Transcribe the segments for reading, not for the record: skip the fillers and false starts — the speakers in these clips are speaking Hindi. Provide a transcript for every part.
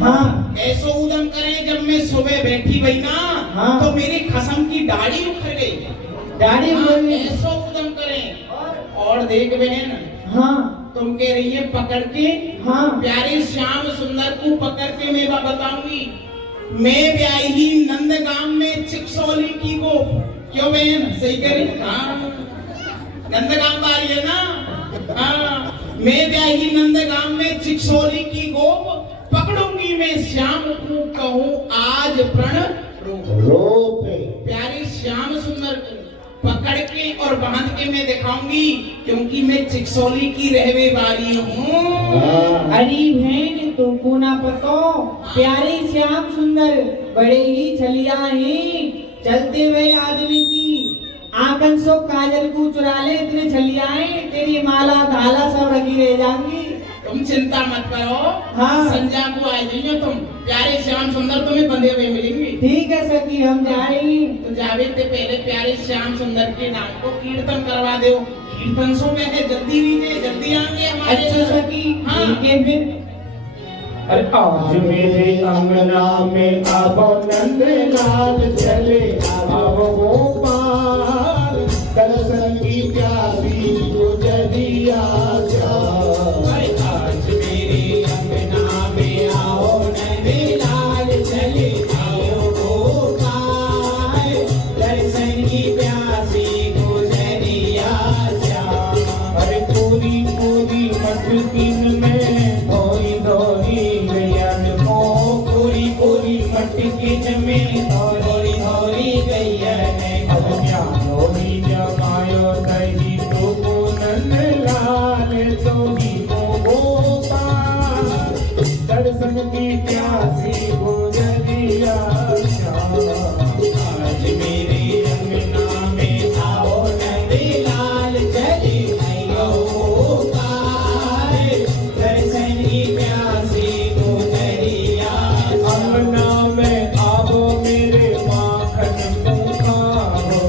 हाँ ऐसो उदम करें जब मैं सुबह बैठी हुई ना हाँ। तो मेरी खसम की दाढ़ी उखड़ गई। दाढ़ी हाँ, उखड़ गई। ऐसो उदम करें। और देख बहन, हाँ तुम कह रही है पकड़ के, हाँ प्यारे श्याम सुंदर को पकड़ के मैं बताऊंगी। मैं ब्याही नंदगाम में चिकसौली की को, क्यों बहन सही कह रही? हाँ नंदगाम वाली है ना। हाँ मैं ब्याही नंदगाम में चिकसौली की गोप, पकड़ूंगी मैं श्याम को कहूँ आज प्रण रोप। प्यारे श्याम सुंदर को पकड़ के और बांध के मैं दिखाऊंगी, क्योंकि मैं चिकसौली की रहने वाली हूँ। अरे बहन तुमको ना पतो, प्यारे श्याम सुंदर बड़े ही छलिया हैं। चलते हुए आदमी की आंखन सो काजल को चुरा ले, तेरे छलियाएं तेरी माला धाला सब रखी रह जाएंगी। तुम चिंता मत करो। हाँ। संध्या को आ जाइयो तुम, प्यारे श्याम सुंदर तुम्हें बंधे हुए मिलेंगे। ठीक है सखी हम जा रही। तो जावे ते पहले प्यारे श्याम सुंदर के नाम को कीर्तन करवा दो। कीर्तन सो में है, जल्दी लीजिए, जल्दी आएंगे हमारे। अच्छा सखी हाँ। ठीक है फिर। आज मेरे अंगना में अब नंदलाल चले, अब गोपाल दर्शन की प्यासी गुजरिया अरे आज मेरे अंगना में आओ नंदलाल चले, आओ गोपाल दर्शन की प्यासी गुजरिया श्याम। अरे पूरी पूरी मटकिन में धोई धोई गैयन को, पूरी पूरी मटकिन में धोरी धोरी गैयन अब ज्ञानो ही जमायो दही तो नंदलाल तो ही गोपाल दर्शन की प्यासी गुजरिया श्याम। आज मेरे अंगना में आओ नंदलाल चले, आओ गोपाल दर्शन की प्यासी गुजरिया श्याम। अंगना में आओ मेरे माखन पुकारो,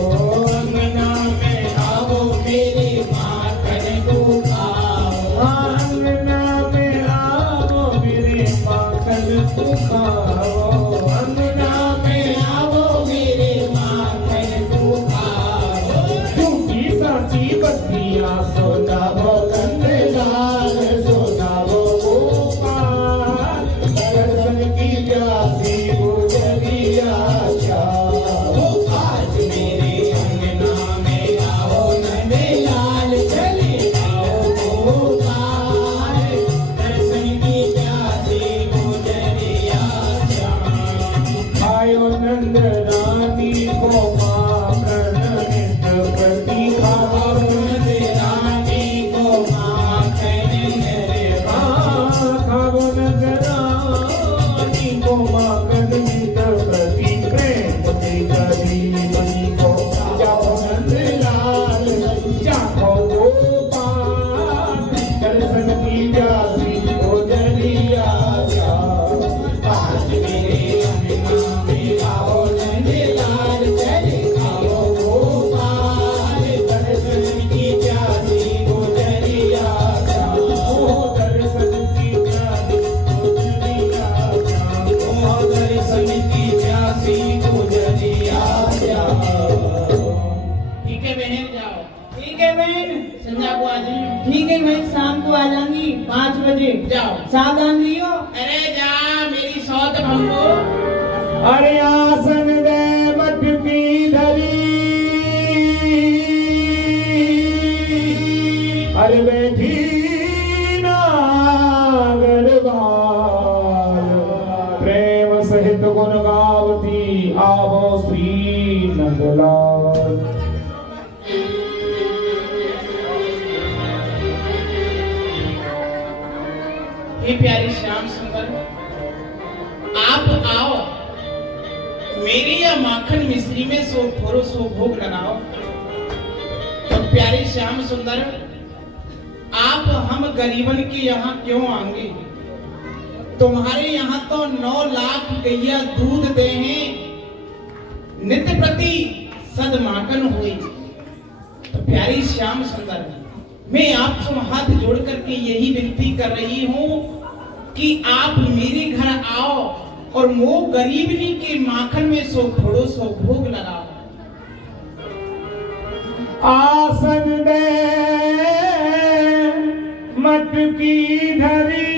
अंगना में आओ मेरे माखन को खाओ। अंगना में आओ मेरे माखन पुकारो, अंगना में आओ मेरे माखन को खाओ। झूठी साची बत्तियां सोनावो नंदलाल, सोनावो गोपाल दर्शन की प्यासी गुजरिया श्याम। आज मेरे अंगना में आओ नंदलाल चले, आओ गोपाल दर्शन की प्यासी गुजरिया श्याम। आयो नंद रानी को माखन नित प्रति खाओ, रानी को माखन मेरे खाओ नंद रानी को माखन नित प्रति प्रेम से गरीबनी को जाओ नंदलाल, जाओ गोपाल दर्शन की प्यासी गुजरिया श्याम। आज मेरे अंगना में आओ नंदलाल चले, आओ गोपाल दर्शन की प्यासी गुजरिया श्याम। दर्शन की प्यासी गुजरिया श्याम। ओ दर्शन की प्यासी गुजरिया श्याम। ठीक है बहन, जाओ। ठीक है बहन। संध्या को आ जाइए। ठीक है मैं शाम को आ जाऊंगी 5 बजे। जाओ। सावधान लियो। अरे जा, मेरी सौत भंगो। अरे आसन दे मटकी धरी, अरे बैठी नागरबाल प्रेम सहित गुण गावती आवो श्री नंदलाल। हे प्यारी श्याम सुंदर, आप आओ मेरी या माखन मिश्री में सो थोरो सो भोग लगाओ। तो प्यारी श्याम सुंदर, आप हम गरीबन के यहाँ क्यों आएंगे? तुम्हारे यहाँ तो 9 लाख गैया दूध दे हैं, नित्य प्रति सद माखन हुई। तो प्यारी श्याम सुंदर, मैं आपसे हाथ जोड़ करके यही विनती कर रही हूँ कि आप मेरे घर आओ और मो गरीबनी के माखन में सो थोड़ो सो भोग लगाओ। आसन दे मटकी धरी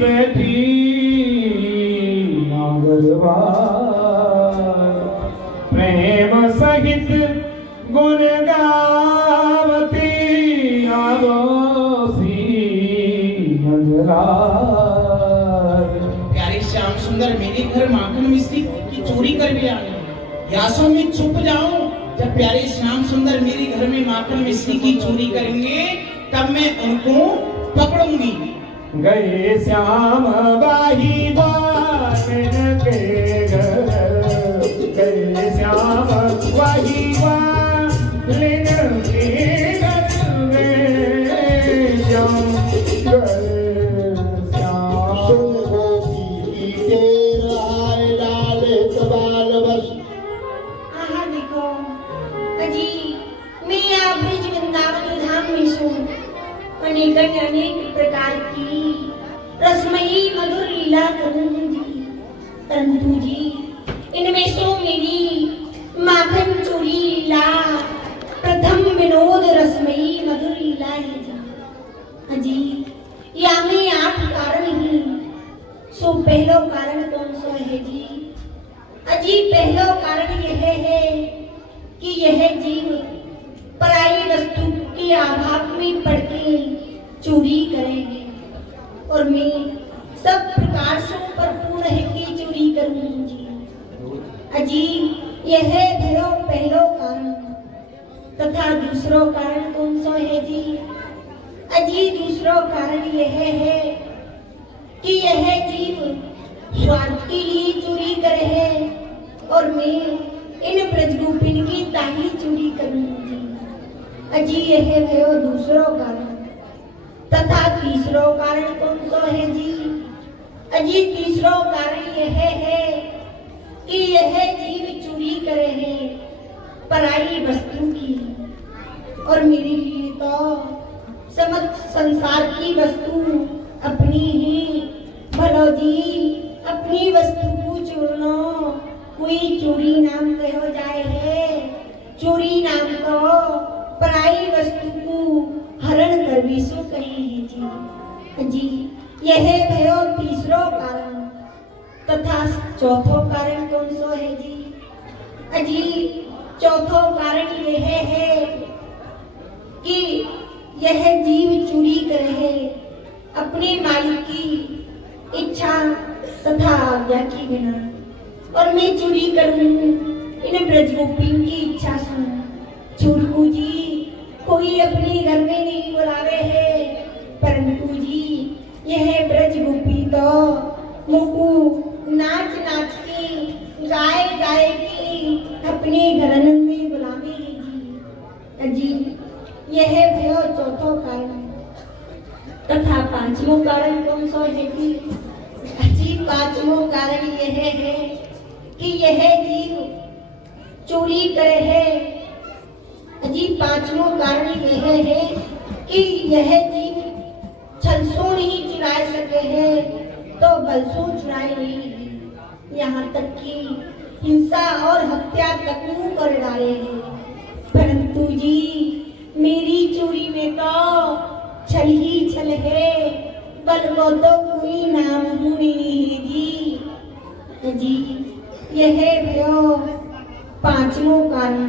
बैठी प्रेम सहित गुण गावती आरोसी प्यारे श्याम सुंदर मेरे घर माखन मिश्री की चोरी कर भी आए, यासों में छुप जाऊं। जब प्यारे श्याम सुंदर मेरे घर में माखन मिश्री की चोरी करेंगे तब मैं उनको पकड़ूंगी। गए श्याम बाही बालन के घर, गए श्याम बाही बालन के घर में श्याम गए श्याम गोपी के राय लाल कबाल बस। आहा देखो अजी मैं यहाँ ब्रिज वृंदावन धाम में हूँ। अनेक प्रकार की रसमयी मधुर लीला करूंगी, परंतु जी इनमें सो मेरी माखन चोरी लीला प्रथम विनोद रसमयी मधुर लीला है जी। अजी या में 8 कारण ही, सो पहलो कारण कौन सा है जी? अजी पहलो कारण यह है कि यह जीव पराई वस्तु के अभाव में पड़ के चोरी करेंगे और मैं सब प्रकार से भरपूर है कि चोरी करूंगी। अजी यह भयो पहलो कारण, तथा दूसरो कारण कौन सा है जी? अजी दूसरो कारण यह है कि यह जीव स्वार्थ के लिए चोरी करे है और मैं इन ब्रजगोपिन की ताही चोरी करूंगी। अजी यह भयो दूसरो कारण, तथा तीसरो कारण कौन सा है जी? अजी तीसरो कारण यह है कि यह जीव चोरी करे है पराई वस्तु की और मेरे लिए तो समस्त संसार की वस्तु अपनी ही। भलो जी अपनी वस्तु को चोरना कोई चोरी नाम कहो जाए है, चोरी नाम तो पराई वस्तु को हरण करवी सो कही है जी। जी यह भयो तीसरो कारण, तथा चौथो कारण कौन सो है जी? अजी चौथो कारण यह है कि यह जीव चोरी करे है अपने मालिक की इच्छा तथा आज्ञा की बिना, और मैं चोरी करूं इन ब्रजगोपिन की इच्छा से। छुड़कू जी कोई अपने घर में नहीं बुलावे है, परंतु जी यह ब्रजगोपी तो मुकु नाच नाच के गाय गाय के अपने घरन में बुलावे है जी। यह भयो चौथो कारण, तथा पांचवों कारण कौन सा है जी? जी पांचवों कारण यह है कि यह जीव चोरी करे है। जी पांचवों कारण यह है कि यह जीव छलसों नहीं चुरा सके है तो बलसों चुराए नहीं, यहाँ तक कि हिंसा और हत्या तक कर डाले हैं। परंतु जी मेरी चोरी में तो छल ही छल है, बल को तो कोई नाम नहीं है जी। यह भयो पांचवों कारण,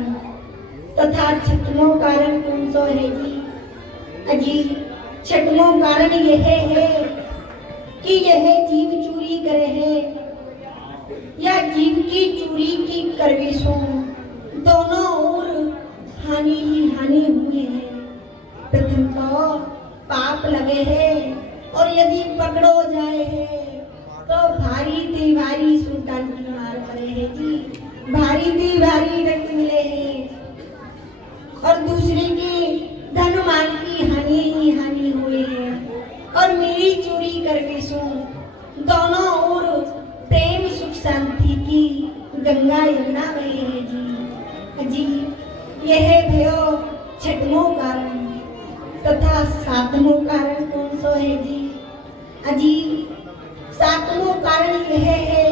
तथा छठवां कारण कौन सा है जी? अजी छठवां कारण यह है कि यह जीव चोरी करे है या जीव की चोरी की करवेशों दोनों ओर हानि ही हानि हुए हैं। प्रथम तो पाप लगे है और यदि पकड़ो जाए है तो भारी ते भारी सुल्तान की मार पड़े है जी, भारी ते भारी रक्त मिले हैं और दूसरे के धन मान की हानि ही हानि हुए है। और मेरी चोरी करवेशों दोनों ओर प्रेम सुख शांति की गंगा यमुना बहे है जी। यह भयो छठवां कारण, तथा सातवां कारण कौन सा है जी? अजी सातवां कारण यह है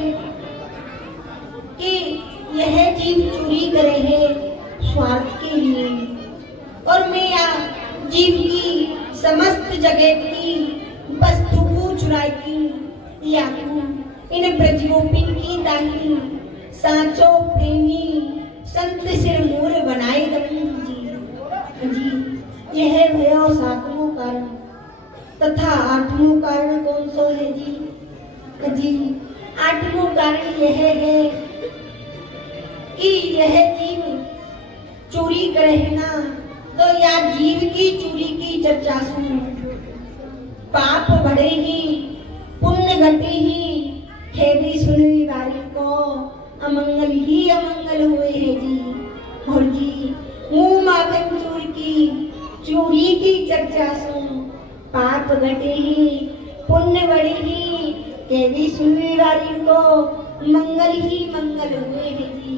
जीव चोरी करे है स्वार्थ के लिए, और मैं या जीव की समस्त जगत की वस्तु को चुराई की, या तू इन ब्रजगोपिन की दाही साचो प्रेमी संत सिर मोर बनाए जी। जी यह भयो सातवां कारण, तथा आठवां कारण कौन सा है जी? जी आठवां कारण यह है कि यह जीव चोरी करे ना, तो या जीव की चोरी की चर्चा सुन, पाप बढ़े ही पुण्य घटे ही, खेदी सुनवी वारी को अमंगल ही अमंगल हुए है जी। और जी मुंह माखन चोरी की चर्चा सुन, पाप घटे ही पुण्य बढ़े ही, खेदी सुनवी वारी को मंगल ही मंगल हुए है जी।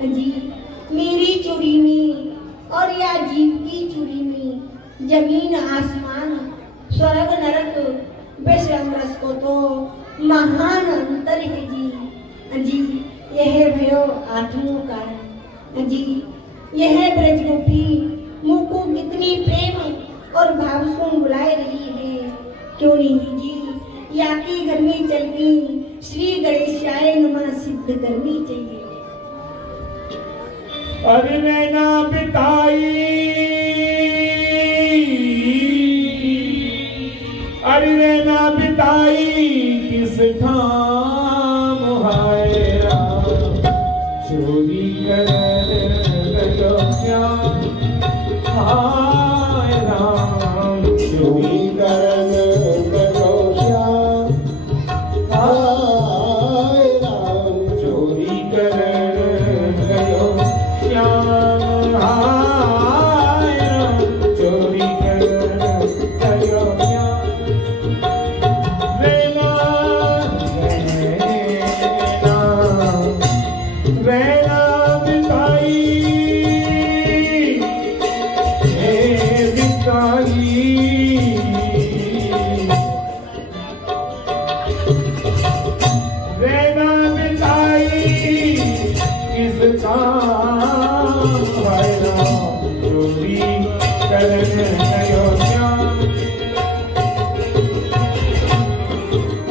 जी मेरी चोरी में और या जीव की चोरी में जमीन आसमान स्वर्ग नरक विश्रम रस को तो महान अंतर है जी। जी यह भयो आठवां कारण। जी यह ब्रजगोपी मुँह को कितनी प्रेम और भाव से बुलाए रही है, क्यों नहीं जी या की घर में चल गई श्री गणेशाय नमः सिद्ध करनी चाहिए। अरे नैना बिताई, अरे नैना बिताई किस ठाम हाय राम, चोरी कर गयो श्याम हाय राम, चोरी कर गयो श्याम हाय राम, चोरी कर गयो श्याम हाय राम, चोरी कर गयो श्याम। रैना रैना बिताई हे बिताई, रैना बिताई किस काम है राम, चोरी कर गयो श्याम,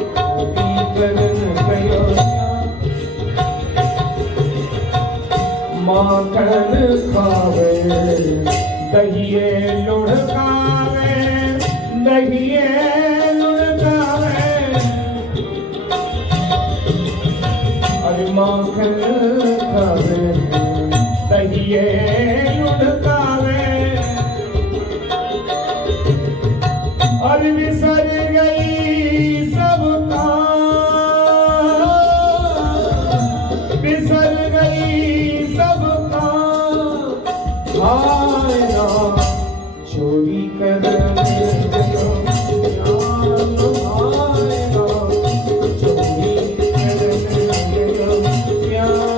चोरी कर गयो श्याम। माखन खावे दहिए लुढ़कावे, दहिए लुढ़कावे, अरे माखन खावे दहिए लुढ़कावे, अरे बिसर गई सब काम, बिसर गई सब काम हाय राम, चोरी कर गयो श्याम हाय राम, चोरी कर गयो श्याम।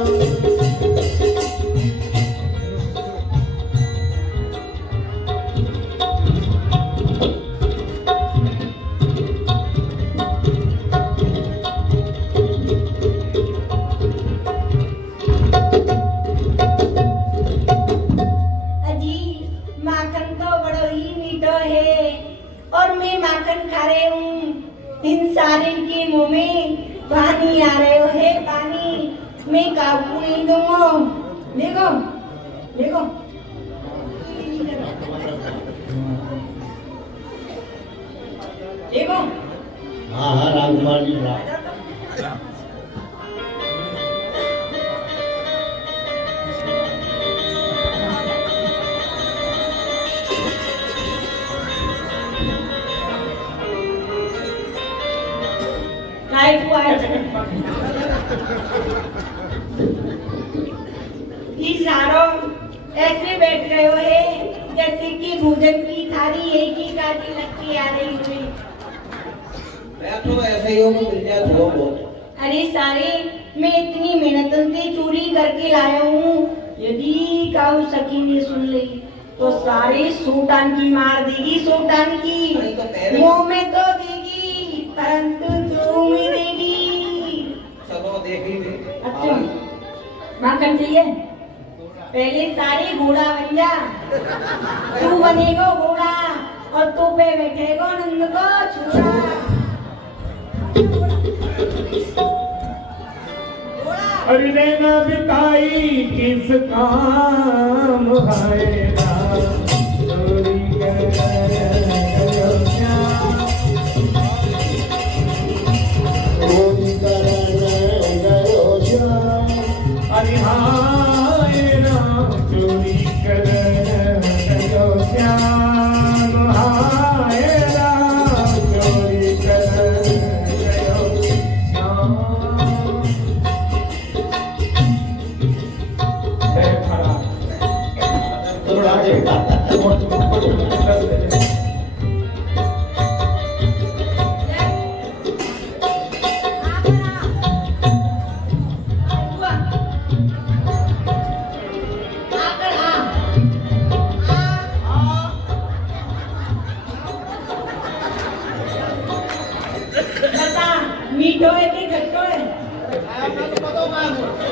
अजी माखन तो बड़ो ही मीठो है, और मैं माखन खा रहे हूँ, इन सारे के मुंह में पानी आ रहे हो है पानी, मैं काबू नहीं दूंगा। देखो देखो देखो हाँ हाँ राजकुमार जी राम। लाइट हुआ ये सारों ऐसे बैठ गए हो है जैसे कि भोजन की थाली एक ही गाड़ी लगती आ रही हुई। बैठो ऐसे ही हो मिल जाए थोड़ा बहुत। अरे सारे मैं इतनी मेहनत से चोरी करके लाया हूँ, यदि काऊ सखी ने सुन ली तो सारे सूटान की मार देगी, सूटान की मुंह में तो देगी परंतु तू में देगी। चलो देखेंगे। अच्छा माखन चाहिए? पहले सारी घोड़ा बन जा। तू बनेगो घोड़ा और तू पे बैठेगो नंद को छुरा। अरे नैना बिताई किस काम आएगा, चोरी अरे हाय राम चोरी कर गयो श्याम, हाय राम चोरी कर गयो श्याम। मीठो है कि खट्टो है?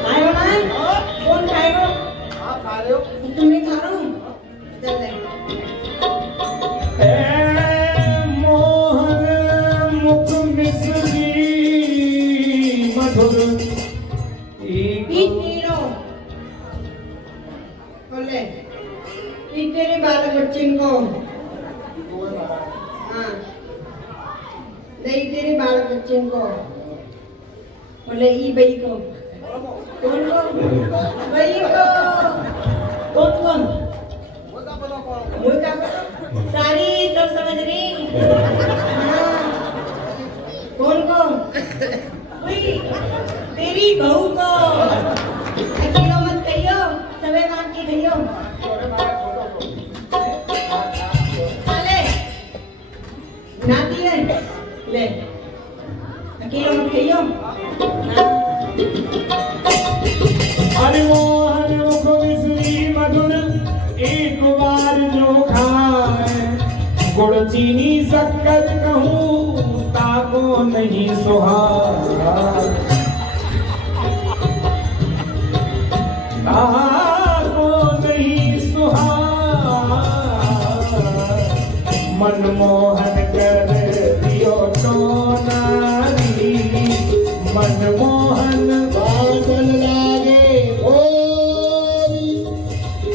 खाएगा ना? कौन खाएगा? तुमने खा रहा हूँ? चल ले। मोहन मुख मिश्री मधुर बोले तेरे बाल बच्चे को हाँ नहीं तेरे बाल बच्चे को बोले ई बई को कौन को बई को कौन कौन मुझे सारी सब समझ रही हाँ कौन को वही तेरी बहू को अकेलो मत कहियो सबे मांग के कहियो ले नाती है ले अकेलो मत कहियो अरे मोहन मुख मिश्री मधुर एक बार जो खाए, गुड़ चीनी शक्कर कहूँ ताको नहीं सुहाए, ताको नहीं सुहाए। मनमोहन कर दियो तो नारी, मनमोहन बादल लागे ओरी।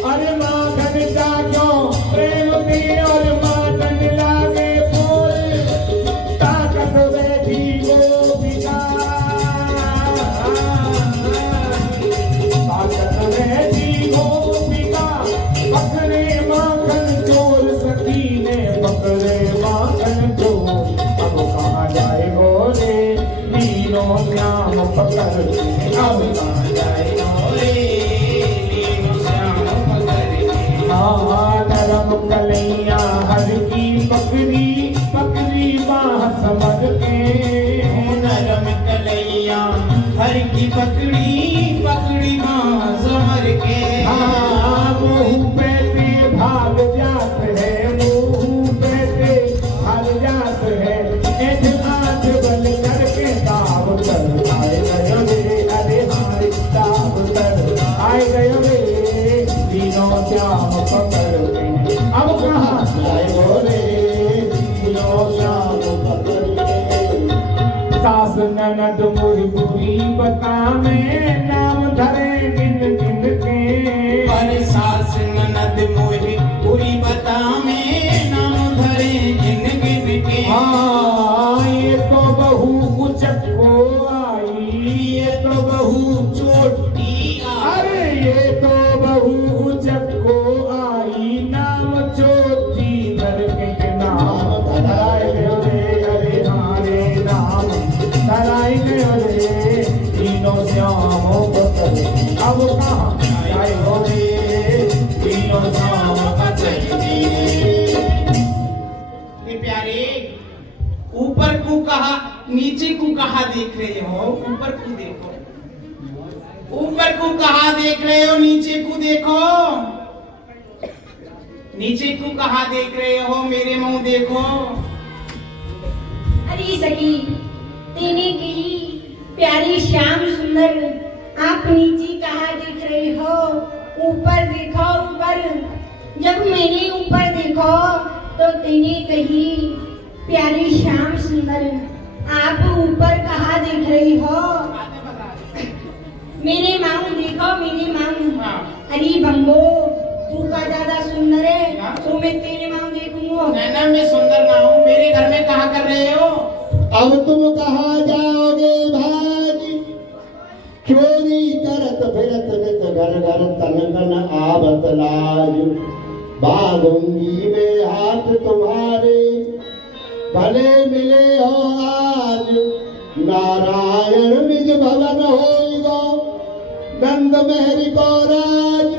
अरे माखन जागो प्रेम की और माखन लागे फूल, ताकत बैठी गोपिका, ताकत बैठी गोपिका। पकड़े माखन चोर सखी ने पकड़े माखन चोर, अब कहाँ जाए गोरे तीनों श्याम पकड़ के, अब कहाँ जाए गोरे तीनों श्याम पकड़ के। हाँ नरम कलैया हर की पकड़ी पकड़ी बाह समझ के, नरम कलैया हर की पकड़ी पकड़ी माँ समर के। हाँ मुँह पे भाग जात है, मुँह पे भाग जात है, एक हाथ बल करके दाव तर आए गयो रे। अरे हाय दाव तर आए गयो रे, तीनों श्याम पकड़ के, अब कहाँ जाए गो रे तीनों श्याम पकड़ के। सास ननद मुरी बुरी बता में नाम धरे गिन गिन के, पर सास ननद मोहि पूरी बता में नाम धरे गिन गिन के। हाँ ये तो बहू उचक्को आई, ये तो बहू छोटी अरे ये तो बहू उचक्को आई, नाम चोटी धर के नाम धराए गयो रे। अरे हाँ रे नाम धराए गयो रे, तीनों श्याम पकड़ के, अब कहाँ जाए हो रे तीनों श्याम पकड़ के। ये प्यारे ऊपर को कहा नीचे को कहा देख रहे हो? ऊपर को देखो, ऊपर को कहा देख रहे हो? नीचे को देखो, नीचे को कहा देख रहे हो? मेरे मुंह देखो। अरे सखी तेने की प्यारी श्याम सुंदर आप नीचे का कहाँ देख रही हो? ऊपर देखो ऊपर। जब मैंने ऊपर देखो तो तेने कही प्यारी श्याम सुंदर, आप ऊपर कहाँ देख रही हो? मेरे माऊ देखो मेरे माऊ। हाँ। अरे बंगो तू का ज्यादा सुंदर है तो मैं तेरे माऊ देखूंगा। नैना मैं सुंदर ना हूँ, मेरे घर में कहाँ कर रहे हो? अब तुम कहाँ जाओगे भाजी, चोरी करत फिरत नित घर घर तन तन आवत लाज। बांधूंगी मैं हाथ तुम्हारे, भले मिले हो आज। नारायण निज भवन होइगो, नंद मेहरी को राज।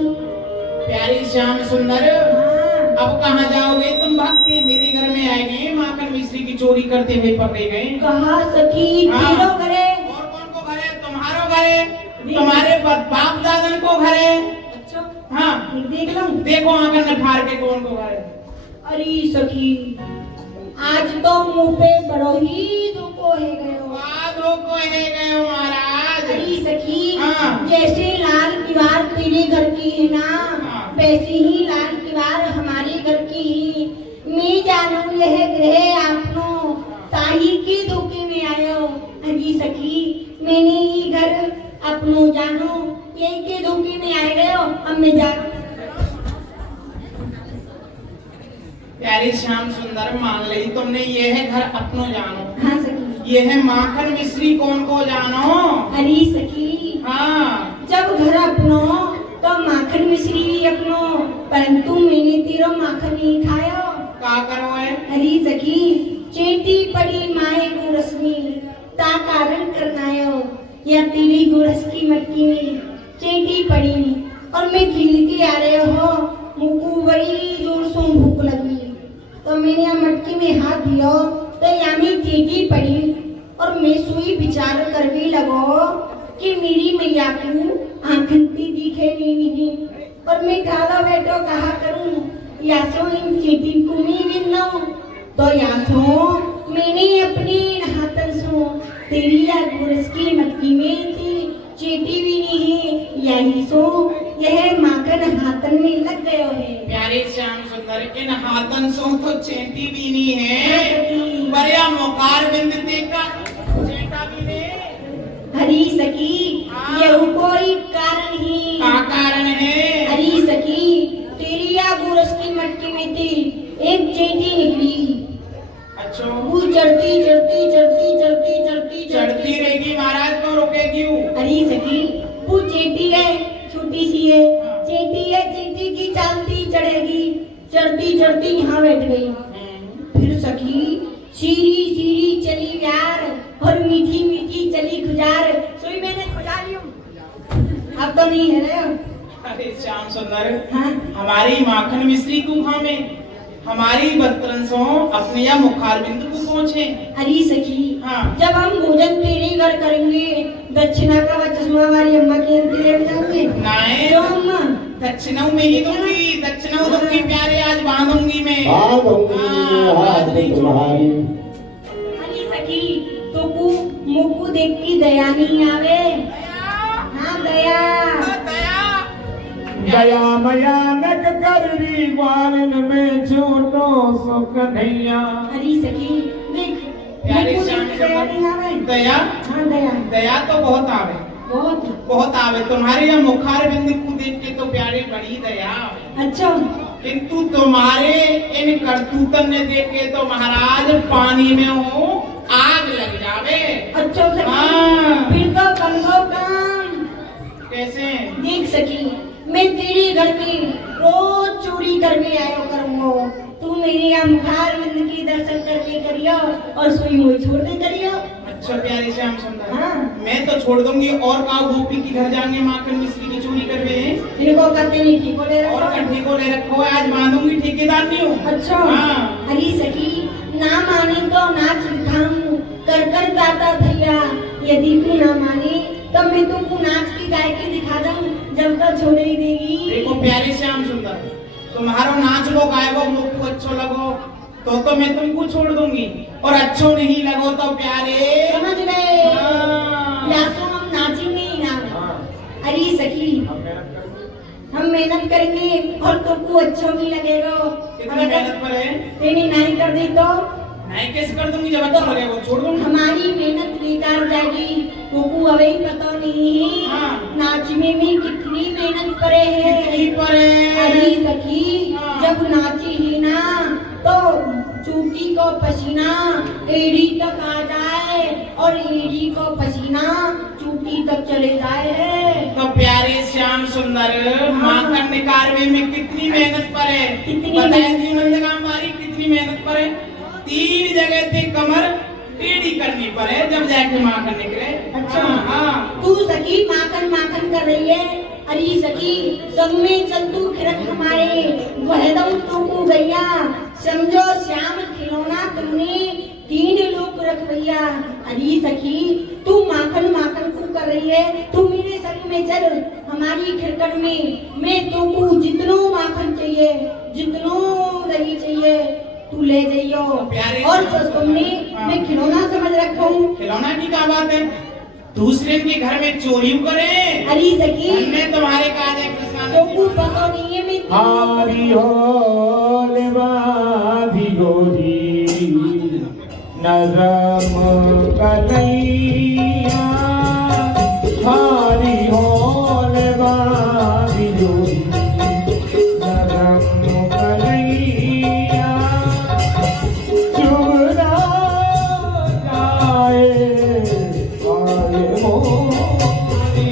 प्यारी श्याम सुंदर, हाँ। अब कहाँ जाओगे तुम? भाग के मेरे घर में आएंगे, माखन मिश्री की चोरी करते हुए पकड़े गए। कहा सखी हाँ। तेरो घरे? और कौन को घर है? तुम्हारो घर है, तुम्हारे बाप दादन को घर है। अच्छा हाँ देख लूं। देखो आंगन में फाड़ के कौन को घर है। अरे सखी आज तो मुंह पे बड़ो ही दुखो है गयो। वादों को है गए हो महाराज। अरे सखी हाँ। जैसे लाल दीवार तेरे घर की है ना, हाँ। वैसी ही लाल दीवार हमारे घर की ही। मैं जानू यह ग्रह आपनो ताही के धोखे में आयो। अरे सखी मैंने ही घर अपनो जानो यही के धोखे में आए गयो। अब मैं जानू प्यारी श्याम सुंदर, मान ली तुमने ये है घर अपनो जानो, हाँ सखी। ये है माखन मिश्री कौन को जानो। अरे सखी हाँ जब घर अपनो तो माखन मिश्री भी अपनो, परंतु मैंने तेरो माखन नहीं खायो। का करो है? अरे सखी चेटी पड़ी माए गुरस में ता कारण करनायो, या तेरी गुरस की मटकी में चेटी पड़ी और मैं खिल के आ रहे हो। मुझको बड़ी जोर से भूख लगी तो मैंने यहाँ मटकी में हाथ दिया तो यहाँ में चेटी पड़ी और मैं सुई विचार कर भी लगो कि मेरी मैया को आंखती दिखे नहीं और मैं खाला बैठो कहा करूं या सो इन चेटी को नहीं गिनना तो या सो मैंने अपने हाथन सो तेरी या गुरस की मटकी में थी चेटी भी नहीं यही सो यह माखन हाथन में लग गयो है। प्यारे श्याम सुंदर, इन हाथन सो तो चेटी भी नहीं है, बरिया मोकार बिंद देखा चेटा भी नहीं। हरी सखी यह कोई कारण ही का कारण है? हरी सखी तेरी या गुरस की मटकी में थी एक चेटी निकली। अच्छा वो चढ़ती चढ़ती चढ़ती चढ़ती चढ़ती चढ़ती रहेगी महाराज, तो रुकेगी वो। हरी सखी वो चेटी है छोटी सी है, चेटी है चेटी की चालती चढ़ेगी चढ़ती चढ़ती यहाँ बैठ गई। फिर सखी सीरी सीरी चली यार और मीठी मीठी चली खुजार सोई मैंने खुजा लियो। अब तो नहीं है रे। अरे श्याम सुंदर, हाँ हमारी माखन मिश्री को खामे, हमारी बर्तन सो अपने या मुखार बिंदु को पहुँचे। हरी सखी हाँ। जब हम भोजन तेरे घर करेंगे दक्षिणा का वह चश्मा हमारी अम्मा के अंतिम में जाओगे नाए तो अम्मा दक्षिणाऊ में ही दूंगी, दक्षिणाऊ दूंगी प्यारे, आज बांधूंगी मैं। बांधूंगी हाँ, हाथ आज नहीं तुम्हारी। हरी सखी तो को मुकु देख की दया नहीं आवे। हाँ दया दया मयानक करवी ग्वालन में छोटो सो कन्हैया। हरी सखी देख प्यारे मुकु श्याम देख की दया नहीं आवे। सुंदर, दया हाँ दया दया तो बहुत आवे, बहुत बहुत आवे। तुम्हारे यहाँ मुखार बिंदु को देख के तो प्यारे बड़ी दया आवे, अच्छा। किंतु तुम्हारे इन करतूतन ने देख के तो महाराज पानी में हो आग लग जावे। अच्छा सखी हाँ। फिर तो कर लो काम। कैसे? देख सकी मैं तेरे घर में रोज चोरी करके आयो करूंगा, तू मेरे यहाँ मुखार बिंद की दर्शन करके करियो और सोई मोई छोड़ दे करियो। अच्छा प्यारे श्याम सुंदर, हाँ। मैं तो छोड़ दूंगी और का गोपी के घर जाएंगे माखन मिश्री की चोरी करवे। इनको कहते नहीं ठीक हो ले और रखो। कट्टी को ले रखो, आज बांधूंगी, ठेकेदार नहीं हूँ। अच्छा हाँ। हरी सखी ना माने तो नाच दिखाऊं कर कर दाता भैया, यदि तू ना माने तब मैं तुमको नाच की गायकी दिखा दूं जब तक छोड़ ही देगी। देखो प्यारे श्याम सुंदर, तुम्हारो नाच वो गायबो मुझको अच्छो लगो तो मैं तुमको छोड़ दूंगी, और अच्छो नहीं लगो तो प्यारे समझ गए। हाँ। या तो हम नाचेंगे ही ना। अरे सखी मेहनत करेंगे और तुमको अच्छा भी लगेगा। कितनी मेहनत पर है? तेरी नहीं कर दी तो नहीं कैसे कर दूंगी, जब अच्छा लगेगा छोड़ दूंगी। हमारी मेहनत बेकार हो जाएगी। तुमको अभी पता नहीं हाँ। नाचने में कितनी मेहनत करे है। कितनी पर है? अरे सखी हाँ। जब नाची ही ना तो चूटी को पसीना एड़ी तक आ जाए और एड़ी को पसीना चूटी तक चले जाए है। तो प्यारे श्याम सुंदर माखन निकालने में कितनी मेहनत पर है? कितनी बताए थी मंदगा हमारी कितनी मेहनत पर है? 3 जगह थी कमर टेढ़ी करनी पड़े जब जाके माखन निकले। अच्छा। हाँ। तू सखी माखन माखन कर रही है। अरे सखी संग में चल तू खिरक हमारे वहदम तुमको गैया समझो श्याम खिलौना तुमने 3 लोग रख भैया। अरे सखी तू माखन माखन को कर रही है। तू मेरे संग में चल हमारी खिरकट में। मैं तुमको जितनो माखन चाहिए जितनो दही चाहिए तू ले जाइयो। प्यारे और तुमने मैं खिलौना समझ रखा हूँ। खिलौना की क्या बात है? दूसरे के घर में चोरी करे। अरे सखी हमने तुम्हारे काज है कृष्णा ने। तुमको पता नहीं है मैं हारी होल बाधी गोरी नरम कलैया हारी होल बाधी गोरी नरम कलैया चुरा जाए आए मोरे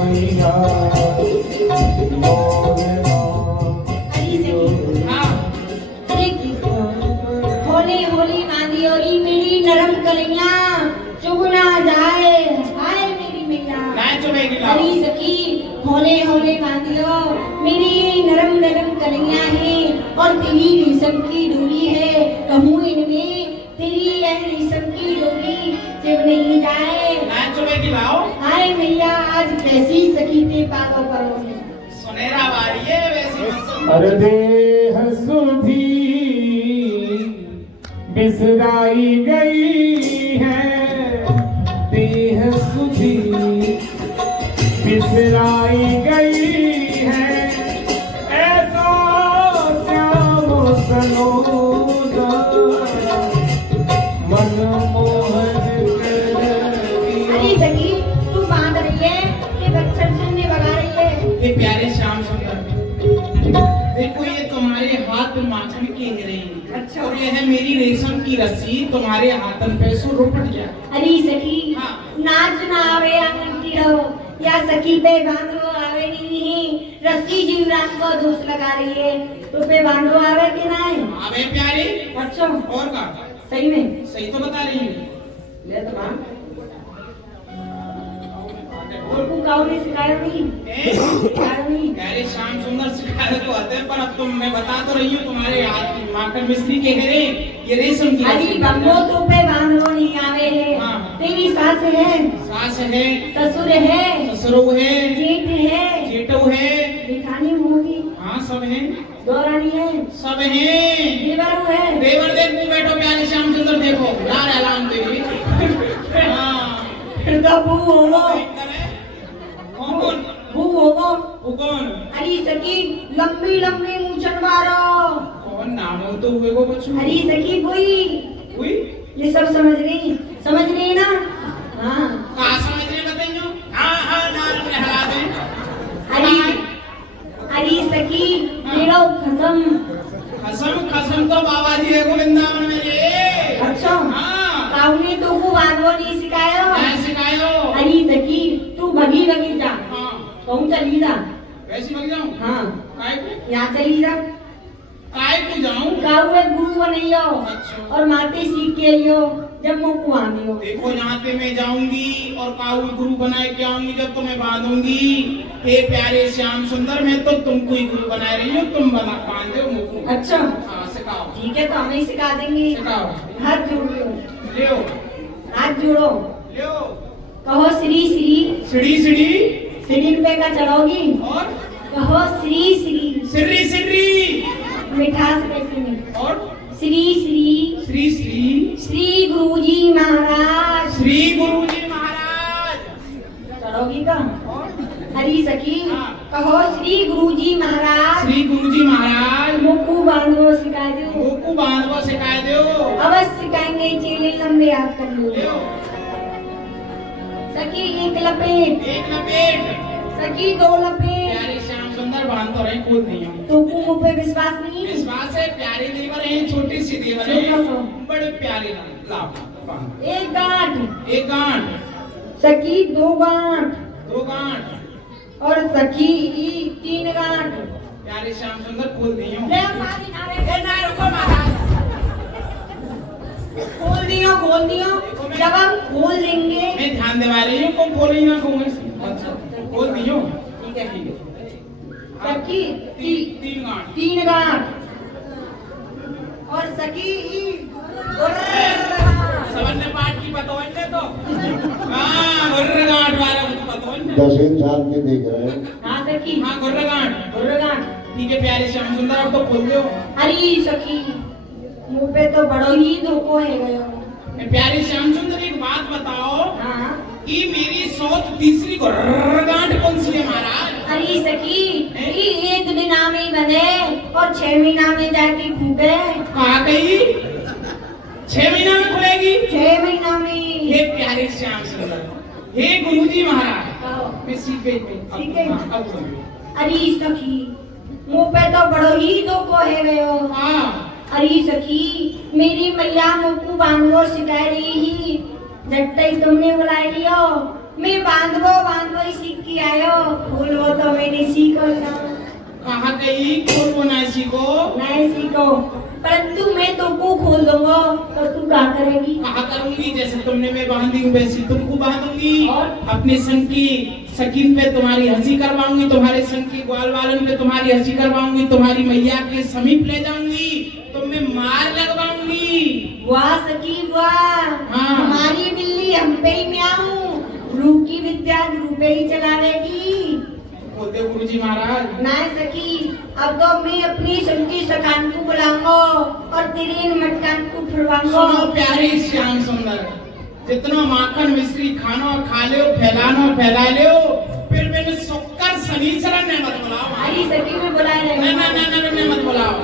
मैया हाँ। होली होली बांधी होली मेरी नरम कलियां चुभ ना जाए हाय मेरी मैया। नहीं चुभेगी लाओ। अरे सखी होले होले बांधियो मेरी नरम नरम कलियां हैं और तेरी रेशम की डोरी है। कहूँ इनमें तेरी यह रेशम की डोरी जब नहीं जाए। नहीं चुभेगी लाओ। हाय मैया आज कैसी सखी के पागल करोगे। सुनहरा बारी है वैसी मौसम। अरे देह सुधी बिसराई गई है देह सुधी बिसराई गई है ऐसा श्याम सनोदा मनमोहन अरे सखी तू बांध रही है ये बच्चर सुनने भगा रही है। ये प्यारे श्याम सुंदर देखो ये तुम्हारे हाथ माखन के हैं। अच्छा। और ये है मेरी रेशम की रस्सी तुम्हारे हाथन पे सो रुपट जाए। अरे सखी हाँ। नाच ना आवे आंगन की हो या सखी पे बांधो आवे नहीं रस्सी जीवरान को दोष लगा रही है तो पे बांधो आवे कि नहीं। अबे प्यारे अच्छा और का सही में सही तो बता रही है। ले तो मां और को काउरी सिखाया नहीं सिखाया नहीं। प्यारे श्याम सुंदर सिखाए तो आते हैं पर अब तुम मैं बता तो रही हूँ तुम्हारे हाथ की माखन मिश्री के है ये रेशम की अरे रस्सी। बम्बो तो पे बांधो नहीं आवे है। हाँ। तेरी सास है सास है ससुर है ससुरो है जेठ है जेठो है। दिखानी होगी हाँ सब है दौरानी है सब है। देवर है। देवर देख तू बैठो प्यारे श्याम सुंदर देखो यार एलान देवी। हाँ फिर तो बू होगा कौन बू होगा। वो कौन अरे सखी लंबी लंबी मूछन वारो। कौन नाम हो तो हुए को बच्चों। अरे सखी कोई कोई ये सब समझ रही ना। हाँ कहाँ समझ रहे बताइयो। हाँ हाँ नार में हला दे। अरे सखी मेरा कसम। कसम कसम तो बाबा जी है वृंदावन में रे। अच्छा हाँ काउने तो को बांधो नहीं सिखायो। मैं सिखायो। अरे सखी तू भगी भगी जा हाँ कहूँ चली जा। वैसे लग जाऊँ। हाँ काय को यहाँ चली जा काय को जाऊँ। काउए गुरु बनइयो अच्छा। और माते सीख के आइयो जब मोकू आमियो। देखो यहाँ पे मैं जाऊंगी और काउल गुरु बनाए के आऊंगी जब तुम्हें बांधूंगी। हे प्यारे श्याम सुंदर मैं तो तुमको ही गुरु बना रही हूँ तुम बना बांधे हो मुझको। अच्छा हाँ सिखाओ ठीक है तो हमें ही सिखा देंगे। सिखाओ। हाथ जोड़ो लियो हाथ जोड़ो लियो। कहो श्री श्री सीढ़ी सीढ़ी सीढ़ी पे का चढ़ोगी और कहो श्री श्री सिर्री सिर्री मिठास कैसी में और श्री श्री श्री श्री श्री गुरुजी महाराज श्री गुरुजी महाराज। चढ़ोगी का और हरी सखी हाँ। कहो श्री गुरुजी महाराज श्री गुरुजी महाराज मुकु बांधो सिखा दो मुकु बांधवो सिखाए दो अवश्य सिखाएंगे चेले लंबे याद कर लो लियो सखी एक लपेट एक लपेट सखी दो लपेट प्यारे श्याम सुंदर बांध तो रहे कूद नहीं हो तो मुंह पे विश्वास नहीं विश्वास है प्यारे देवर है छोटी सी देवर है छोटा सा। बड़े प्यारे लाभ बांध एक गांठ एक गांठ सखी दो गांठ दो गांठ और सखी ई 3 गांठ प्यारे श्याम सुंदर कूद नहीं हो ले मारी नारे रुको महाराज खोल दियो जब हम खोल देंगे मैं ध्यान दे रही हूँ कौन खोल रही ना कौन अच्छा खोल दियो ठीक है सखी तीन गांठ 3 गांठ और सखी ई सवर्ण पाठ की बतौन ने तो हाँ गुर्र गांठ वाला बतौन ने 10 साल में देख रहे हैं हाँ सखी हाँ गुर्र गांठ गांठ ठीक है प्यारे श्याम सुंदर अब तो खोल दो अरे सखी मुंह पे तो बड़ो ही धोखो है गयो प्यारे श्याम सुंदर एक बात बताओ हाँ कि मेरी सौत तीसरी गुर्र गांठ कौन सी है महाराज अरे सखी ये 1 दिन में बने और 6 महीना में जाके फूटे कहा गई 6 महीना में खुलेगी 6 महीना में हे प्यारे श्याम सुंदर हे गुरुजी महाराज मैं सीख गई सीख गई? अब बोलिए अरे सखी मुंह पे तो बड़ो ही धोखो है गयो हाँ अरे सखी मेरी मैया मुकु बांधो सिखा रही ही जट्टे तुमने बुला लियो मैं बांधवो ही सीख के आयो खोलवो तो मैंने सीखो ना कहा गई खोलवो ना सीखो नहीं सीखो परंतु मैं तो को खोल दूंगा तो तू क्या करेगी कहा करूंगी जैसे तुमने मैं बांधी हूँ वैसी तुमको बांधूंगी और? अपने संग की सकीन पे तुम्हारी हंसी करवाऊंगी तुम्हारे संग की ग्वाल वालन पे तुम्हारी हंसी करवाऊंगी तुम्हारी मैया के समीप ले जाऊंगी तुम्हें मार लगवाऊंगी वाह सखी वाह हाँ। हमारी बिल्ली हम पे ही म्याऊं रूप की विद्या रूपे ही चलावेगी बोलते गुरुजी महाराज ना सखी अब तो मैं अपनी संगी सकान को बुलाऊंगा और तेरे मटकान को फिरवाऊंगा सुनो प्यारे श्याम सुंदर जितना माखन मिश्री खानो खा लो फैलानो फैला लो फिर मैंने सुक्कर शनिचर ने मत बुलाओ हमारी सखी में बुला रहे ना ना ना ना ने मत बुलाओ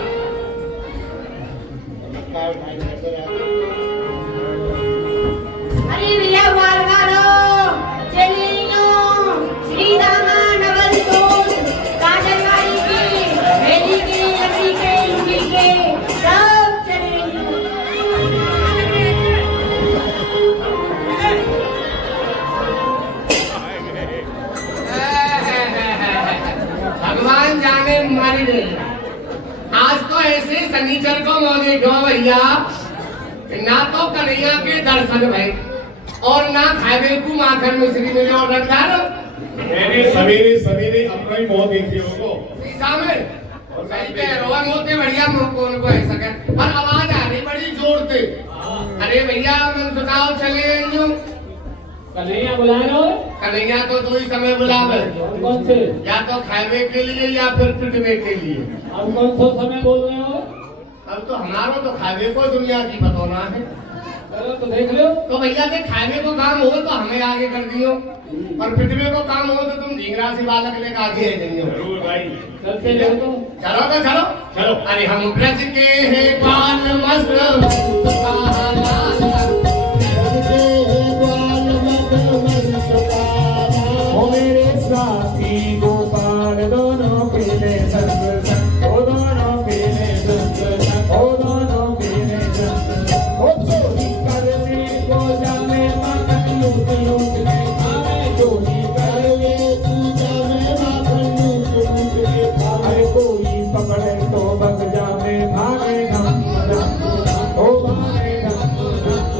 अरे भैया वालगारो चलियो श्री रामा नवल दोष काजलवाड़ी के मेली के लकड़ी के लुंगी के सब चले भगवान जाने मारी नहीं आज तो ऐसे शनिचर को मौके क्यों भैया ना तो कन्हैया के दर्शन भाई और ना खावे को माखन मिश्री में जो ऑर्डर डालो मैंने सवेरे सवेरे अपना ही मुंह देखी होगो शीशा में और सही कह रहा हूं होते बढ़िया मुंह को उनको ऐसा कर पर आवाज आ रही बड़ी जोर से अरे भैया मन सुनाओ चले यूं कन्हैया बुला रहे हो कन्हैया तो 2 ही समय बुलावे कौन से या तो खावे के लिए या फिर पिटने के लिए अब कौन सा समय बोल रहे हो अब तो हमारो तो खावे को दुनिया की बतौना है चलो तो देख लो तो भैया के खावे को काम हो तो हमें आगे कर दियो और पिटवे को काम हो तो तुम झींगरा से बालक लेकर आगे है जइयो जरूर भाई चलते जाओ तो चलो तो चलो चलो अरे हम ब्रज के हैं पान मस्त ओ मेरे साथी गोपाल दोनों पीले संग संग ओ दोनों पीले संग संग ओ दोनों पीले संग संग ओ चोरी करने को जाने माखन लूट लूट के खावे चोरी करने को जाने माखन लूट लूट के खावे कोई पकड़े तो बग जावे भागे धम धम ओ भागे धम धम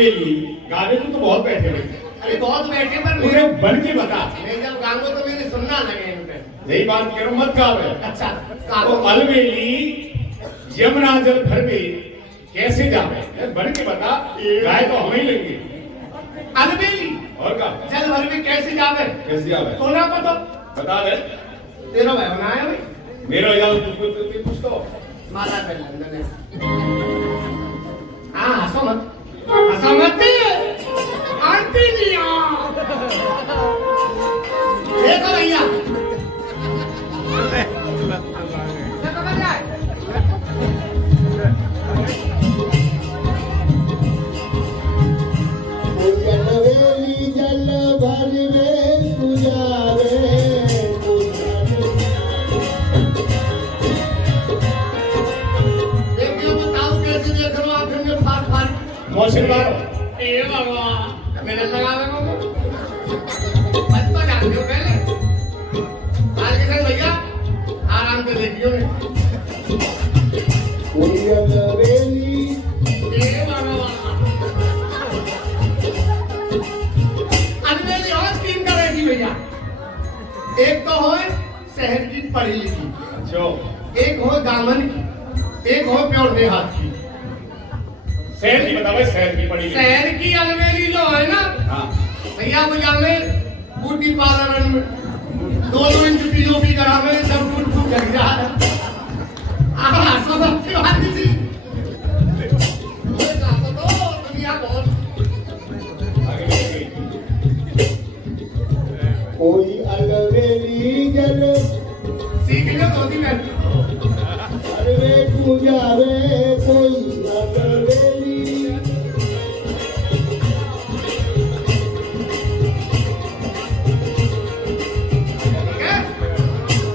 अलबेली गाने को तो बहुत बैठे हुए अरे बहुत बैठे पर उन्हें बन के बता मैं जब गाऊंगा तो मेरे सुनना लगे इन पे। यही बात कह रहा हूं, मत गावे। अच्छा तो अलबेली यमुना जल भर में कैसे जावे बन के बता, गाय तो हमें ही लगी अलबेली और का जल भर में कैसे जावे? कैसे जावे सोना को तो बता दे। तेरा भाई बनाया भाई मेरा याद तुझको कुछ तो माला कर लंदन है। हाँ हंसो मत आंटी जी देखो भैया देखो भैया जलवेली जल भर में गुजारे देखियो बताओ कैसे देख रहे हो आखिर में फाट मौसम मारो ए भगवान मैंने लगा देगा मत तो जानते हो पहले आज के संग भैया आराम से देखियो ने जलवेली ए भगवान अनमेली और तीन करेगी भैया एक तो हो शहर की पढ़ी लिखी जो एक हो दामन की एक हो प्योर देहात की शहर की बता भाई, शहर की पड़ी शहर की अलमेली जो है ना हाँ भैया वो जामे बूटी पार्लर में 2 इंच पीओपी करावे सब फुट फुट कर रहा है सब अच्छी बात थी ये कहा तो दुनिया बहुत आगे बढ़ गई। कोई अलवेली जल सीख लो तो दिन भर में गुजारे कोई अलवेली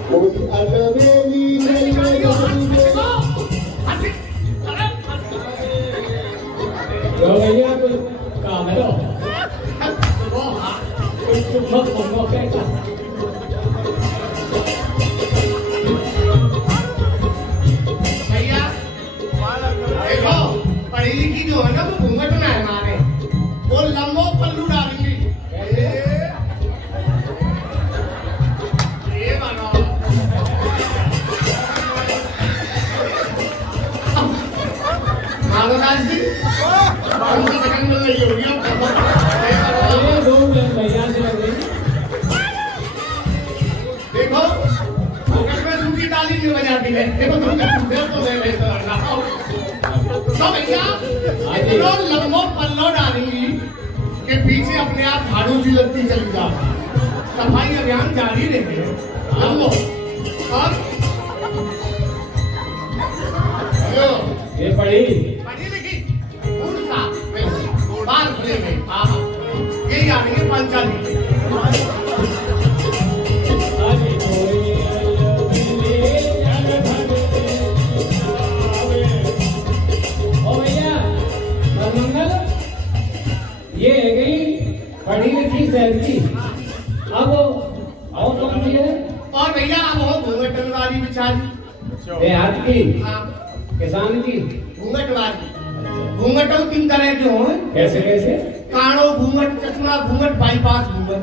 कोई अलवेली जल भर में तो भैया कुछ काम है तो कुछ मत बोलो क्या भैया देखो पढ़ी लिखी जो है ना वो घूंघट में है हमारे वो लंबो पल्लू डालेंगी ये मानो माधवदास जी हम तो सेकंड में नहीं हो गया ये दो मिनट भैया से लग गई देखो पॉकेट में सूखी ताली नहीं बजाती है देखो तुम तो ले ले तो भैया इतना लंबो पल्लो डालेंगी कि पीछे अपने आप झाड़ू सी लगती चली जा सफाई अभियान जारी रहेगा लंबो और यो ये पड़ी पढ़ी लिखी फूल साफ बाल खुले गए आहा यही आ रही है पंचायत आज कोई अलबेली जल भर में ओ भैया मंगल ये है गई पढ़ी लिखी शहर की। अब और कौन सी है? और भैया अब हो घूंघट वाली बिचारी देहात की, हाँ किसान की। घूंघट वाली घूंघट 3 तरह के हो कैसे कैसे? कानो घूंघट चश्मा घूंघट बाईपास घूंघट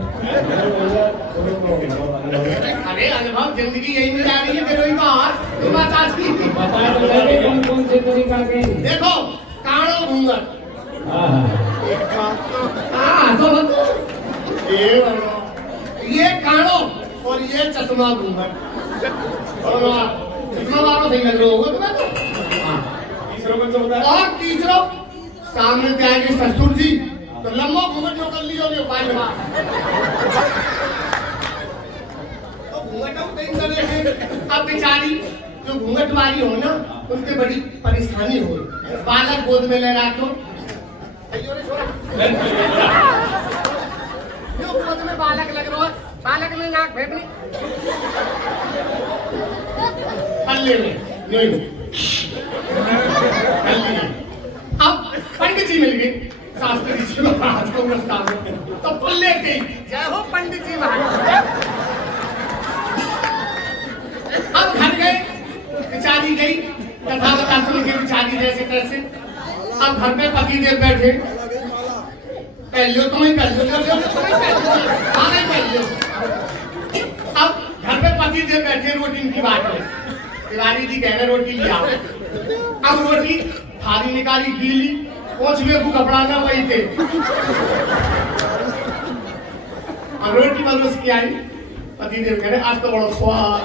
अरे अनुभव जिंदगी यही में जा रही है तेरे का हाथ बात आज की बता तो लगे कौन कौन से तरीका के। देखो कानो घूंघट हाँ तो ये कानो और ये चश्मा घूंघट और चश्मा वालों सही लग रहे होगा तुम्हें तो तीसरा कौन सा होता है? और तीसरा सामने जाएंगे ससुर जी तो लंबा घूंघट जो कर लियो ले पाए में तो घूंघट हम कहीं करे हैं अब बेचारी जो घूंघट वाली हो ना उनके बड़ी परेशानी हो बालक गोद में ले रखो अयो रे छोरा यो गोद में बालक लग रहा है बालक में नाक फेंकनी पल्ले में नहीं अब पंडित जी मिल गए शास्त्री जी महाराज को प्रस्ताव तो पल्ले के जय हो पंडित जी महाराज अब घर गए बेचारी गई कथा बता सुन के बेचारी जैसे तैसे अब घर में पति देव बैठे पहले तो मैं पहले अब घर पे पति देव बैठे रोटी की बात है तिवारी जी कहने रोटी लिया अब रोटी थाली निकाली गीली पोछवे को कपड़ा ना वही थे और रोटी बरोस की आई पति देव कहने आज तो बड़ा स्वाद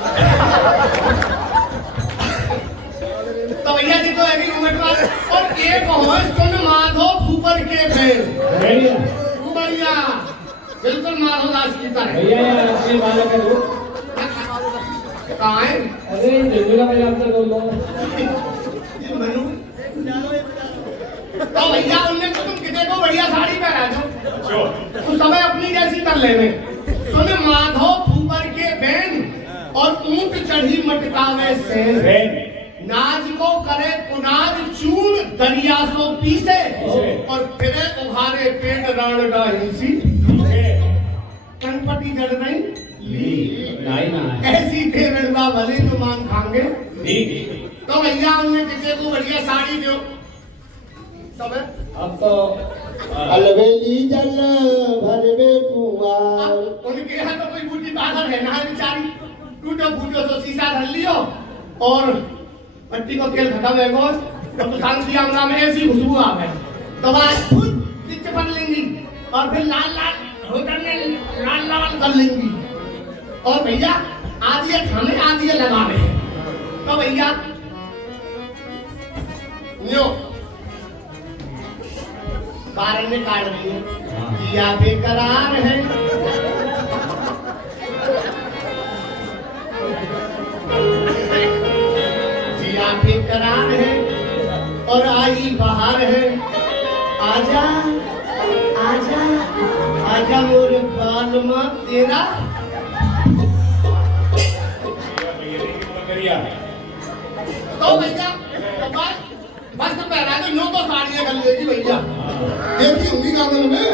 तो भैया जी तो अभी घूमट और एक हो सुन माधो ऊपर के फेर भैया बिल्कुल माधो दास की तरह भैया यार अपनी बात करो कहाँ है अरे जंगला में आपसे बोल लो तो भैया उनने तो तुम कितने को बढ़िया साड़ी पहना दो उस समय अपनी जैसी कर लेने सुन माधो ऊपर के बैन और ऊंट चढ़ी मटकावे से नाज को करे पुनाज चून दरिया सो पीसे और फिरे उघारे पेट राण डाही सी कनपटी जड़ नहीं नहीं ना ऐसी थे रंगा भले जो मांग खाएंगे ठीक तो भैया उनने कितने को बढ़िया साड़ी दो सब है अब तो अलवेली जल भरवे पुआर उनके यहाँ तो कोई बूटी पागल है ना बेचारी टूटो फूटो तो शीशा धर लियो और पट्टी को तेल खत्म है गोश तो शांति आमना में ऐसी खुशबू आ गई तो बाद खुद नीचे पड़ लेंगी और फिर लाल लाल होटल में लाल लाल कर लेंगी और भैया आधी खाने आधी लगाने तो भैया न्यो कारण में काट रही है या बेकरार है जिया बेकरार है और आई बाहर है आजा आजा आजा मोरे बालमा तेरा तो भैया बस तो पहना तो नो तो साड़ियाँ कर लेगी भैया देखी होंगी कामन में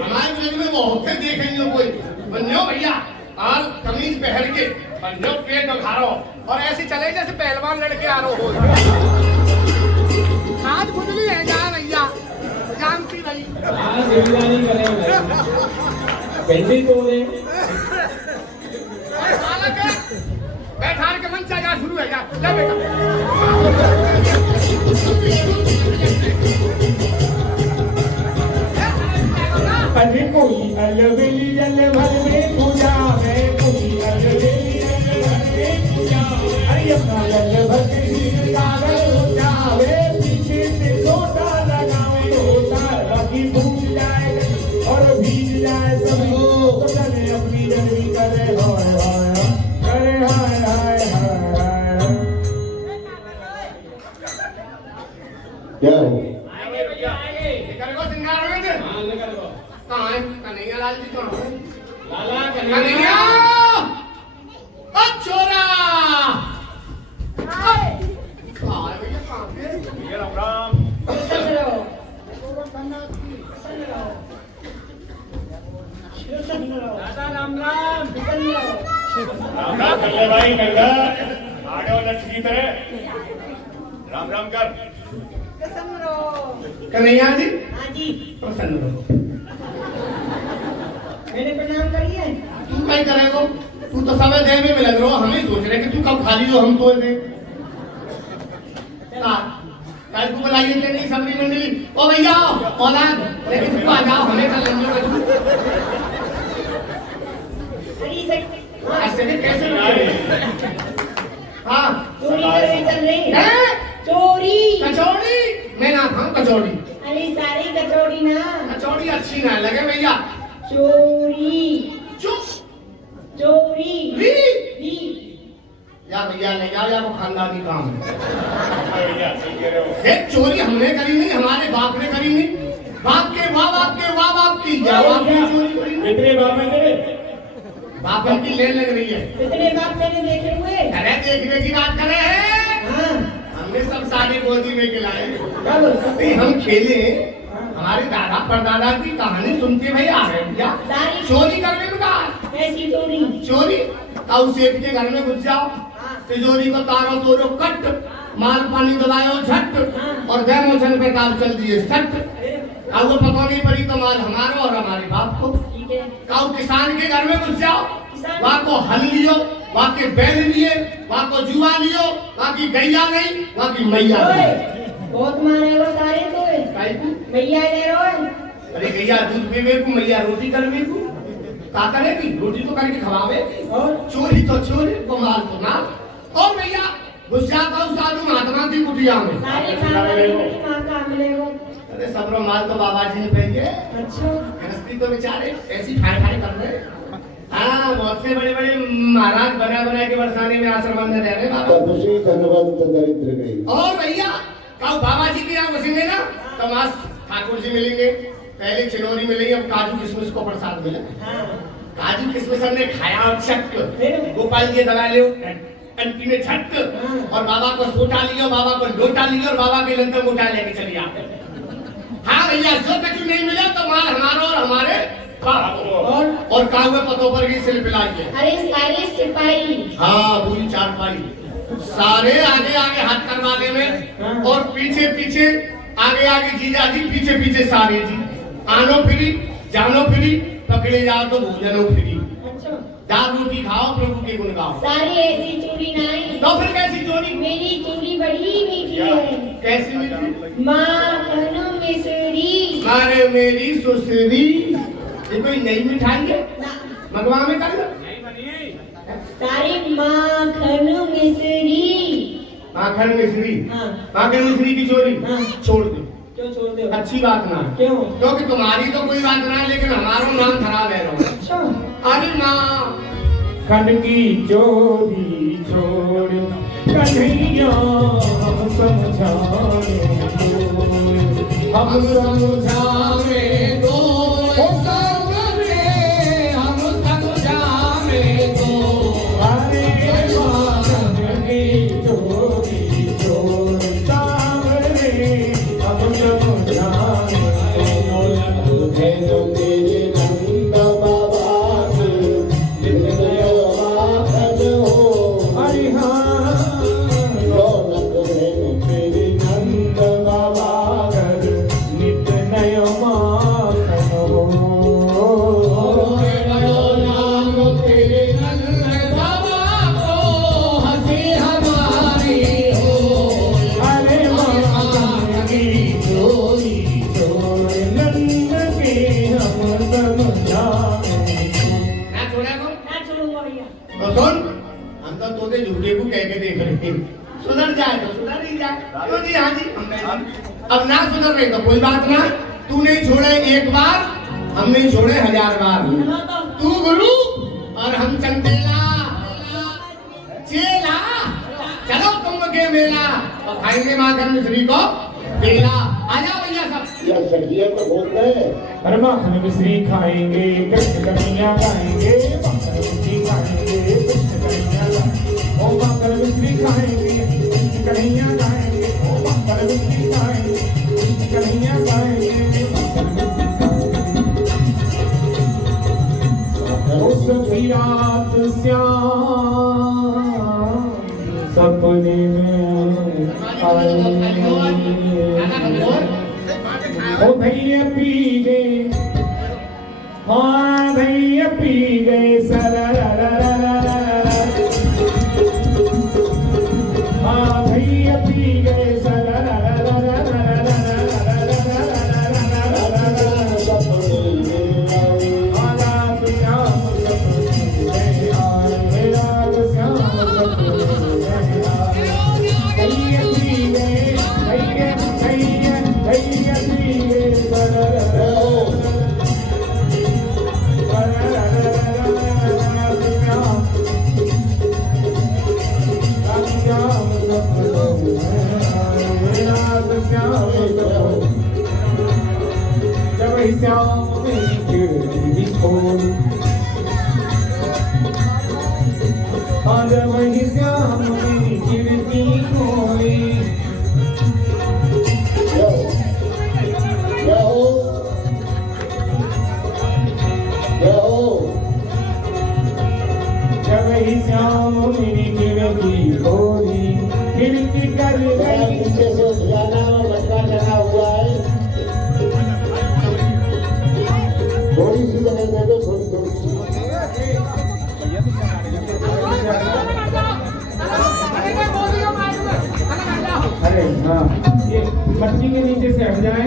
हमारे विलेज में बहुत से देखेंगे कोई बन्यो भैया और कमीज पहन के बन्यो पेट उखाड़ो और ऐसे चले जैसे पहलवान लड़के आ रहे हो आज बुदली है जा भैया जानती नहीं जिम्मेदारी करेंगे पेंडिंग हो रहे बैठा के मन जा शुरू है जा ले बेटा अरे कोई अलवेली जल भरवे पुआवे कोई अलवेली जल भरवे पुआवे अरे अपना जल भर के कागज हो जावे पीछे से सोटा लगावे होता बाकी भूल जाए और भीग जाए सभी तो चले अपनी जल्दी करे हाय हाय करे हाय हाय हाय क्या हो करेगो सिंगार में से कहाँ है कन्हैया लाल जी कहाँ है लाला कन्हैया ओ चोरा कहाँ है भैया कहाँ पे राम राम कर ले भाई कर ले आगे वाला ठीक है राम राम कर कन्हैया जी हाँ जी प्रसन्न रहो मैंने प्रणाम करिए तू क्या करेगो तू तो समय देह में लग रहा हो हमें सोच रहे कि तू कब खाली हो हम तो दे कल को बुलाइए थे नहीं सबरी मंडली ओ भैया औलाद लेकिन तू आ जाओ हमें कल लंबे अरे सर ऐसे भी कैसे लगे हाँ चोरी करने चल रही है हैं? चोरी कचौड़ी मैं ना खाऊं कचौड़ी अरे सारी कचौड़ी ना कचौड़ी अच्छी ना लगे भैया चोरी चुप चोरी ली ली या भैया ले जाओ या वो खानदानी काम है चोरी हमने करी नहीं हमारे बाप ने करी नहीं बाप के वाह बाप के वाह बाप की या बाप की चोरी करी नहीं कितने बाप हैं तेरे बाप की लेन लग रही है कितने बाप मैंने देखे हुए अरे देखने की बात करे हैं हाँ हमने सब सारे गोदी में खिलाए क्या बोल सकते नहीं हम खेले हमारे दादा परदादा की कहानी सुन के भाई आ गए भैया सारी चोरी करने में कहा ऐसी चोरी चोरी अब सेठ के घर में घुस जाओ तिजोरी को तारो तोड़ो कट माल पानी दबाओ झट और गए मोशन पे काम चल दिए सट अब वो पता नहीं पड़ी तो माल हमारा और हमारे बाप को। ठीक है। काऊ किसान के घर में घुस जाओ, किसान- वहाँ को हल लियो, वहाँ के बैल लिए, वहाँ को जुआ लियो, वहाँ की गैया नहीं, वहाँ की मैया ओए, नहीं। बहुत मारे वो सारे तो काहे को? भैया ले रहे अरे गैया दूध पीवे को, मैया रोटी करवे को, का करेगी? रोटी तो करके खवावेगी। और चोरी तो चोरी, कमाल तो ना। और भैया घुस जाता हूँ साधु महात्मा की कुटिया में। सारे माँ का मिलेगा। अरे सबरो माल तो बाबा जी ने फेंके। अच्छा। गृहस्थी तो बेचारे ऐसी फाड़ फाड़ कर रहे। हाँ, बहुत से बड़े बड़े महाराज बना बना के बरसाने में आश्रम में रह रहे बाबा। खुशी धनवंत दरिद्र गई। और भैया कहो बाबा जी के यहाँ बसेंगे ना तो मास ठाकुर जी मिलेंगे, पहले चिनौरी मिलेंगे, अब काजू किशमिश को प्रसाद मिला। हाँ। काजू किशमिश हमने खाया और चट, फिर? गोपाल जी दबा लियो अंटी में झट, हाँ। और बाबा को सोटा लियो, बाबा को लोटा लियो और बाबा के लंका मोटा लेके चली आते। हाँ भैया, जो तक नहीं मिला तो माल हमारा और हमारे बाप को। और काहुए पतों पर की सिल पिलाई है। अरे सारे सिपाही। हाँ, पूरी चारपाई, सारे आगे आगे हाथ करवाने में और पीछे पीछे, आगे आगे जीजा जी, पीछे पीछे सारे जी। आनो फिरी, जानो फिरी, पकड़े जाओ तो भोजनो फिरी। अच्छा। दाल रोटी खाओ, प्रभु के गुण गाओ। सारी ऐसी चूड़ी नहीं। तो फिर कैसी चोरी? मेरी चूड़ी बड़ी मीठी है। कैसी मिली? माखन मिश्री। अरे मेरी सुसरी, ये कोई नई मिठाई है? ना, मंगवा में कर लो। सारी माखन मिश्री। माखन मिश्री। हाँ। माखन मिश्री की चोरी हाँ। छोड़ दो। क्यों छोड़ दे? अच्छी बात ना। क्यों? क्योंकि तुम्हारी तो कोई बात ना है, लेकिन हमारा नाम खराब है। अच्छा। अरे माँ, खन की चोरी छोड़ कन्हैया हम समझाए हम समझावे दो, ओ सावरे हम समझावे दो। अरे खन की चोरी छोड़ सावरे हम समझाए है जो तेरे नंद बाबा के नित्य वाहन हो। अरे हाँ, रौनक है तेरे नंद बाबा के नित्य नय माखन हो। तेरे नंद बाबा को हंसी हमारी हो। अरे माखन की चोरी छोड़ नंद के हम समझाए। ना छोड़ा को? ना छोड़ूंगा भैया। तो सुन, हम तो तोते झूठे को कह के देख रहे हैं। सुधर जाए तो सुधर ही जाए। क्यों जी? हाँ जी, अब ना सुधर रहे तो कोई बात ना। तू नहीं छोड़े एक बार, हम नहीं छोड़े 1000 बार। तू गुरु और हम चंदेला चेला। चलो कुंभ के मेला और खाएंगे माखन मिश्री को केला। आ जाओ भैया सब। यह सखिया को बोलते हैं। अरे माखन मिश्री खाएंगे, कृष्ण कन्हैया गाएंगे, माखन मिश्री खाएंगे, कृष्ण कन्हैया गाएंगे। ओ माखन मिश्री खाएंगे, कृष्ण कन्हैया गाएंगे। ओ माखन मिश्री खाएंगे, कृष्ण कन्हैया गाएंगे। उस भी रात श्याम सपने में आए। ओ भैया पी गए, हाँ भैया पी गए हाँ भैया पी गए श्याम मेरी गिरती होली गिरती कर गई। पीछे से जाना बचका चढ़ा हुआ है। थोड़ी सी बने दे दो, थोड़ी थोड़ी सी। अरे हाँ, ये मटकी के नीचे से हट जाए,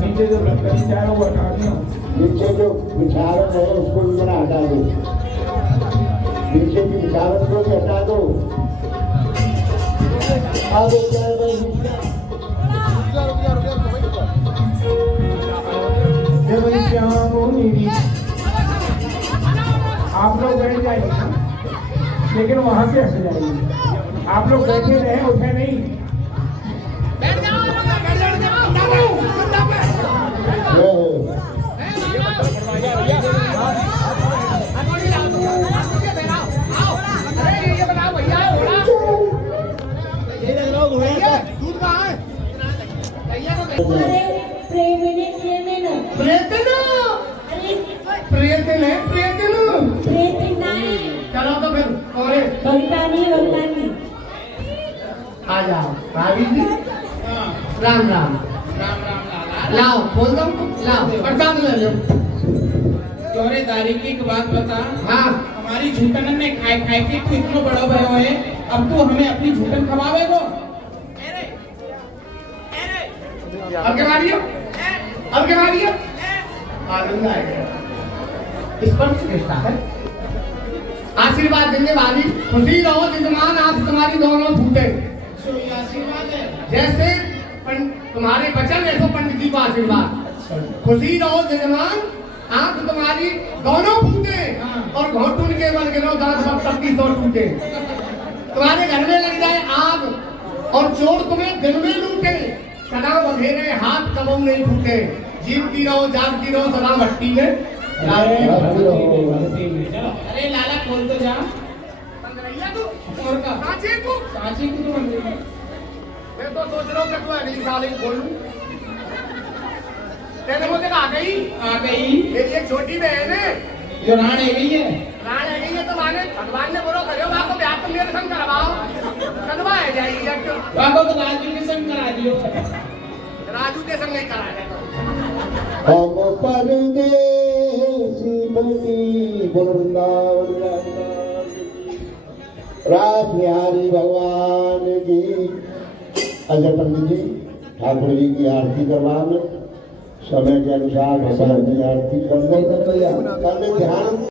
नीचे जो लकड़ी चाहे वो हटा दो। नीचे जो बिछावन है उसको भी जरा हटा दो, नीचे की बिछावन को भी हटा दो। अब आप लोग बैठ जाइए, लेकिन वहां से हट जाइए। आप लोग बैठे रहे, उठे नहीं। अरे प्रेमने प्रेमने प्रेत नाही चलो तो फिर और भक्तानी आ जाओ भाभी जी। हाँ, राम राम। राम राम लाला। लाओ बोल दो, लाओ प्रसाद ले लो। जोरे तारीखी की बात बता। हाँ हमारी झूठन ने खाए खाए के तू इतना बड़ा भयो है, अब तू हमें अपनी झूठन खवावे को। अब के मारियो, अब के मारियो। आनंद आएगा, स्पर्श कैसा है। आशीर्वाद देने वाली, खुशी रहो जजमान, आप तुम्हारी दोनों फूटे। तो ये आशीर्वाद है। जैसे तुम्हारे बचन ऐसो पंडित जी को आशीर्वाद। खुशी रहो जजमान, आंख तुम्हारी दोनों फूटे और घोटुन के बल गिरो, दांत सब सबकी सौ टूटे। तुम्हारे घर में लग जाए आग और चोर तुम्हें दिन में लूटे। सदा बधेरे हाथ कबम नहीं फूटे, जीवती रहो जागती रहो सदा भट्टी में। अरे लाला खोल तो जा। और का सांचे को सांची को तो मंदिर में। मैं तो सोच रहा हूँ कि तू अगली साल ही खोलूं। तेरे मुझे आ गई, आ गई मेरी एक छोटी बहन है, जो राण है गई है। राण है गई है, तो माने भगवान ने बोलो करो आपको ब्याह तो मेरे संग करवाओ, कदवा है जाएगी जब तो बाबा को राजू के संग करा दियो। राजू के संग नहीं करा देगा। हम परदेसी बनी वृंदावन रास बिहारी भगवान की। अजय पंडित जी ठाकुर जी की आरती करवा लो, समय के अनुसार भगवान की आरती कर लो। ध्यान